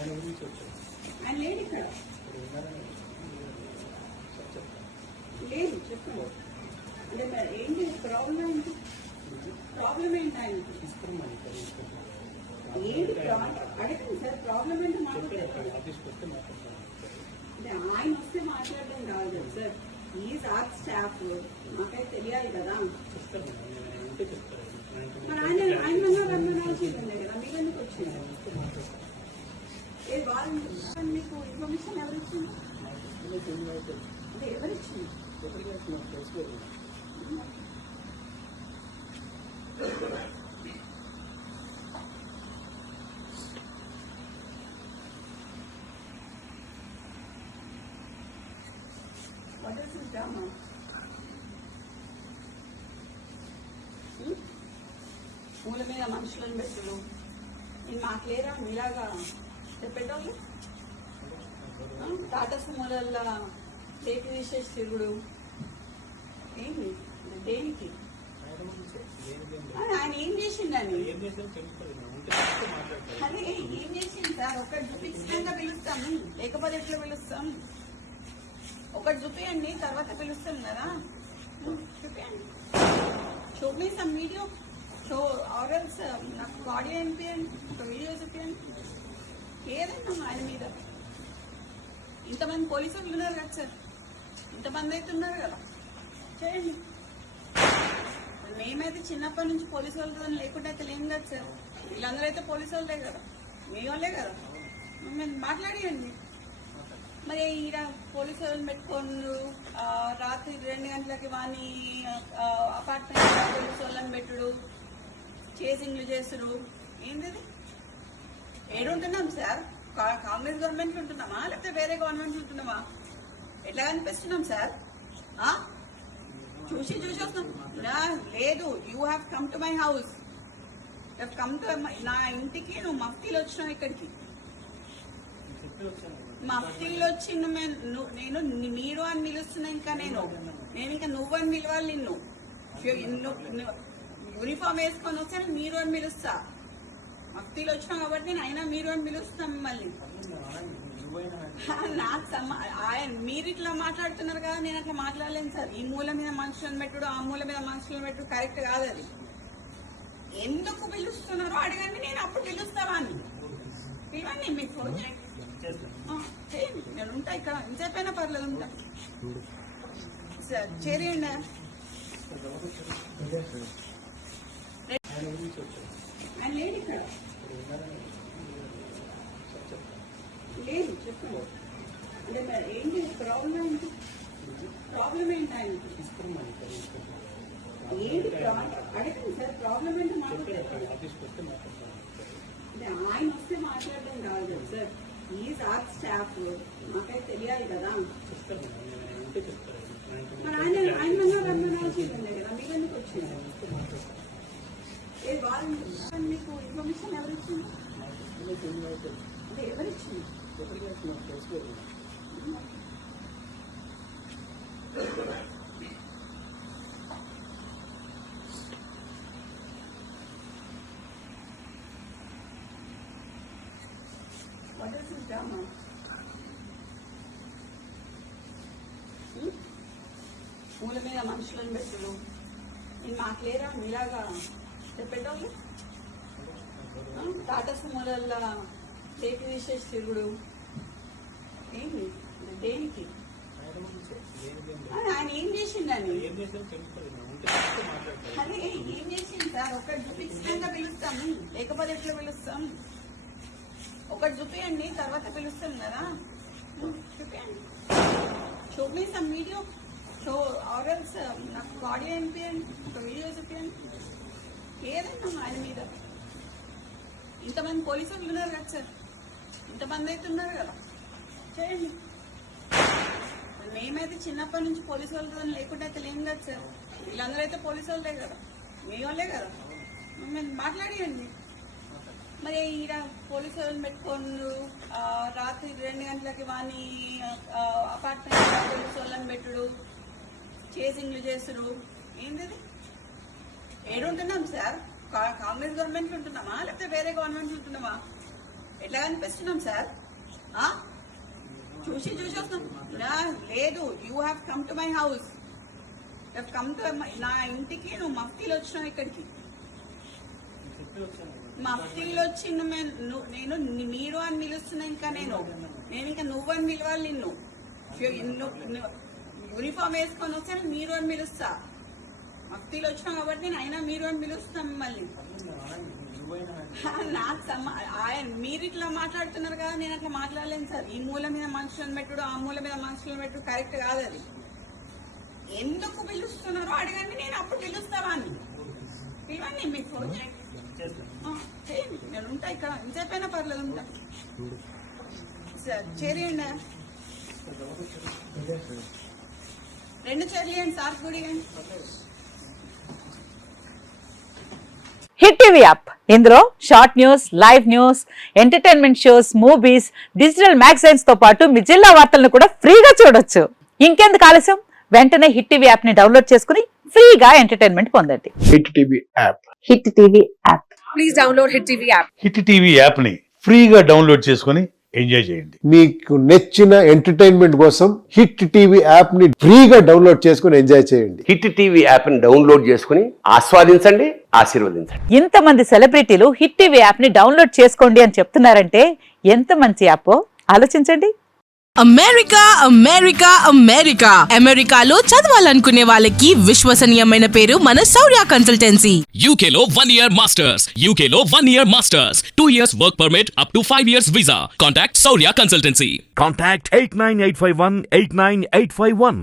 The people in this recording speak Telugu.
ఆయన లేడు ఇక్కడ. లేదు చెప్పండి. అంటే ఏంటి ప్రాబ్లం ఏంటి? ప్రాబ్లం ఏంటి ఆయనకి? ఏంటి అడగండి సార్, ప్రాబ్లం ఏంటో మాట్లాడతారు. అంటే ఆయన వస్తే మాట్లాడడం కాదు కదా సార్, ఈజ్ ఆర్ట్ స్టాఫ్, నాకైతే తెలియాలి కదా. మరి ఆయన రమ్మనాల్సిందే కదా, మీరు ఎందుకు వచ్చింది? మీకు ఇన్ఫర్మేషన్ ఎవరు ఇచ్చింది? అంటే ఎవరు ఇచ్చింది? What is this drama? మూల మీద మనుషులను పెట్టుడు, నేను మాట్లేరా మీలాగా చెప్పేటోళ్ళు. టాటా సుమోలల్లో చేతి తీసేసి తిరుగుడు ఏంటి? దేనికి? ఆయన ఏం చేసిండని? అదే ఏం చేసింది సార్? ఒకటి చూపించకుండా పిలుస్తాము, లేకపోతే ఎట్లా పిలుస్తాం? ఒకటి చూపియండి, తర్వాత పిలుస్తాం కదా. చూపియండి, చూపిస్తాం వీడియో. సో ఆర్ఎల్స్ నాకు ఆడియో వినిపించండి, ఒక వీడియో చూపించండి, ఏదైనా ఆయన మీద. ఇంతమంది పోలీసులు ఉన్నారు కదా సార్, ఇంతమంది అయితే ఉన్నారు కదా, చేయండి. మేమైతే చిన్నప్పటి నుంచి పోలీసు వాళ్ళతో లేకుండా అయితే లేం కదా సార్. వీళ్ళందరూ అయితే పోలీసు వాళ్ళే కదా, మీ వాళ్ళే కదా. మేము మాట్లాడియండి. మరి ఈడ పోలీసు వాళ్ళని పెట్టుకోండు, రాత్రి 2 గంటలకి వాని అపార్ట్మెంట్ పోలీసు వాళ్ళని పెట్టుడు, చేసింగ్లు చేసుడు, ఏంటిది? ఏడుంటున్నాం సార్? కాంగ్రెస్ గవర్నమెంట్ ఉంటున్నామా, లేకపోతే వేరే గవర్నమెంట్ ఉంటున్నామా? ఎట్లా కనిపిస్తున్నాం సార్? చూసి వస్తాం. లేదు, you have come to my house, come to నా ఇంటికి. నువ్వు మఫ్తీలు వచ్చినావు ఇక్కడికి, మఫ్తీలు వచ్చి నేను మీరు అని పిలుస్తున్నా. ఇంకా నేను ఇంకా నువ్వు అని పిలవాలి. నిన్ను యూనిఫామ్ వేసుకొని వస్తే మీరు అని పిలుస్తా. మఫ్తీలు వచ్చినావు కాబట్టి నేను అయినా మీరు అని పిలుస్తాం మిమ్మల్ని. నాకు ఆయన మీరు ఇట్లా మాట్లాడుతున్నారు కదా, నేను అట్లా మాట్లాడలేను సార్. ఈ మూల మీద మనుషులను పెట్టుడు, ఆ మూల మీద మనుషులను పెట్టుడు కరెక్ట్ కాదు. అది ఎందుకు పిలుస్తున్నారో అడగండి, నేను అప్పుడు పిలుస్తావా అని. పిలవండి, మీకు ఫోన్ చేయండి, నేను ఉంటా ఇక్కడ. ఎంతసేపైనా పర్లేదు, ఉంటా సార్. చేయండి. ఆయన లేడు ఇక్కడ. లేదు చెప్పండి. అంటే ఏంటి ప్రాబ్లం ఏంటి? ప్రాబ్లం ఏంటి ఆయనకి? ఏంటి అడగండి సార్, ప్రాబ్లం ఏంటో మాట్లాడతారు. అంటే ఆయన వస్తే మాట్లాడడం కాదు కదా సార్, ఈజ్ ఆర్ట్ స్టాఫ్, నాకైతే తెలియాలి కదా. మరి ఆయన రమ్మనాల్సిందే కదా, మీరు ఎందుకు వచ్చింది? మీకు ఇన్ఫర్మేషన్ ఎవరు ఇచ్చింది? అంటే ఎవరు ఇచ్చింది? What is this drama? మూల మీద మనుషులను పెట్టుడు, నేను మాట్లేరా మీలాగా చెప్పేటోళ్ళు. టాటా సుమోలల్లో చేతి తీసేసి తిరుగుడు ఏంటి? దేనికి? ఆయన ఏం చేసిండని? అదే ఏం చేసింది సార్? ఒకటి చూపించకుండా పిలుస్తాము, లేకపోతే ఎట్లా పిలుస్తాం? ఒకటి చూపియండి, తర్వాత పిలుస్తాం కదా. చూపియండి, చూపిస్తాం వీడియో. సో ఆర్ఎల్స్ నాకు ఆడియో వినిపించండి, ఒక వీడియో చూపించండి, ఏదైనా ఆయన మీద. ఇంతమంది పోలీసులు ఉన్నారు కదా సార్, ఇంతమంది అయితే ఉన్నారు కదా, చేయండి. మేమైతే చిన్నప్పటి నుంచి పోలీసు వాళ్ళతో లేకుండా అయితే లేం కదా సార్. వీళ్ళందరూ అయితే పోలీసు వాళ్ళే కదా, మీ వాళ్ళే కదా. మేము మాట్లాడియండి. మరి ఈడ పోలీసు వాళ్ళని పెట్టుకోండు, రాత్రి 2 గంటలకి వాని అపార్ట్మెంట్ పోలీసు వాళ్ళని పెట్టుడు, చేసింగ్లు చేసుడు, ఏంటిది? ఏడుంటున్నాం సార్? కాంగ్రెస్ గవర్నమెంట్ ఉంటున్నామా, లేకపోతే వేరే గవర్నమెంట్ ఉంటున్నామా? ఎట్లా కనిపిస్తున్నాం సార్? చూసి వస్తున్నాం. లేదు, you have come to my house, come to నా ఇంటికి. నువ్వు మఫ్తీలు వచ్చినావు ఇక్కడికి. మఫ్తీలు వచ్చి నేను మీరు అని పిలుస్తున్నా. ఇంకా నేను ఇంకా నువ్వు అని పిలవాలి. నిన్ను యూనిఫామ్ వేసుకొని వస్తే మీరు అని పిలుస్తా. మఫ్తీలు వచ్చినాం కాబట్టి నేను అయినా మీరు అని పిలుస్తాం మిమ్మల్ని. నాకు మీరు ఇట్లా మాట్లాడుతున్నారు కదా, నేను అట్లా మాట్లాడలేను సార్. ఈ మూల మీద మనుషులను పెట్టుడు, ఆ మూల మీద మనుషులను పెట్టుడు కరెక్ట్ కాదు. అది ఎందుకు పిలుస్తున్నారో అడగండి, నేను అప్పుడు పిలుస్తావా అని. పిలవండి, మీకు ఫోన్ చేయండి, నేను ఉంటా ఇక్కడ. ఇంతసేపైనా పర్లేదు, ఉంటా. చేరియండి, 2 చైర్లు ఇవ్వండి సార్ కూడా ఇవ్వండి. హిట్ టీవీ యాప్, ఇందులో short news, live news, entertainment shows, movies, digital magazines తో పాటు మీ జిల్లా వార్తలను కూడా ఫ్రీగా చూడొచ్చు. ఇంకెందుకు ఆలస్యం, వెంటనే హిట్ టీవీ యాప్ ని డౌన్లోడ్ చేసుకుని ఫ్రీగా ఎంటర్టైన్మెంట్ పొందండి. Hit TV app. Hit TV app, please download hit TV app. Hit TV app ని ఫ్రీగా డౌన్లోడ్ చేసుకుని ఎంజాయ్ చేయండి. మీకు నచ్చిన ఎంటర్టైన్మెంట్ కోసం హిట్ టీవీ యాప్ ని ఫ్రీగా డౌన్లోడ్ చేసుకుని ఎంజాయ్ చేయండి. హిట్ టీవీ యాప్ ని డౌన్లోడ్ చేసుకుని ఆస్వాదించండి, ఆశీర్వదించండి. ఇంతమంది సెలబ్రిటీలు హిట్ టీవీ యాప్ ని డౌన్లోడ్ చేసుకోండి అని చెప్తున్నారంటే ఎంత మంచి యాప్ ఆలోచించండి. అమెరికా అమెరికా అమెరికా అమెరికాలో చదవాలనుకునే వాళ్ళకి విశ్వసనీయమైన పేరు మన శౌర్య కన్సల్టెన్సీ. UK లో 1 year masters, UK లో 1 year masters, 2 years work permit up to 5 years visa. Contact Saurya Consultancy. Contact 89851 89851.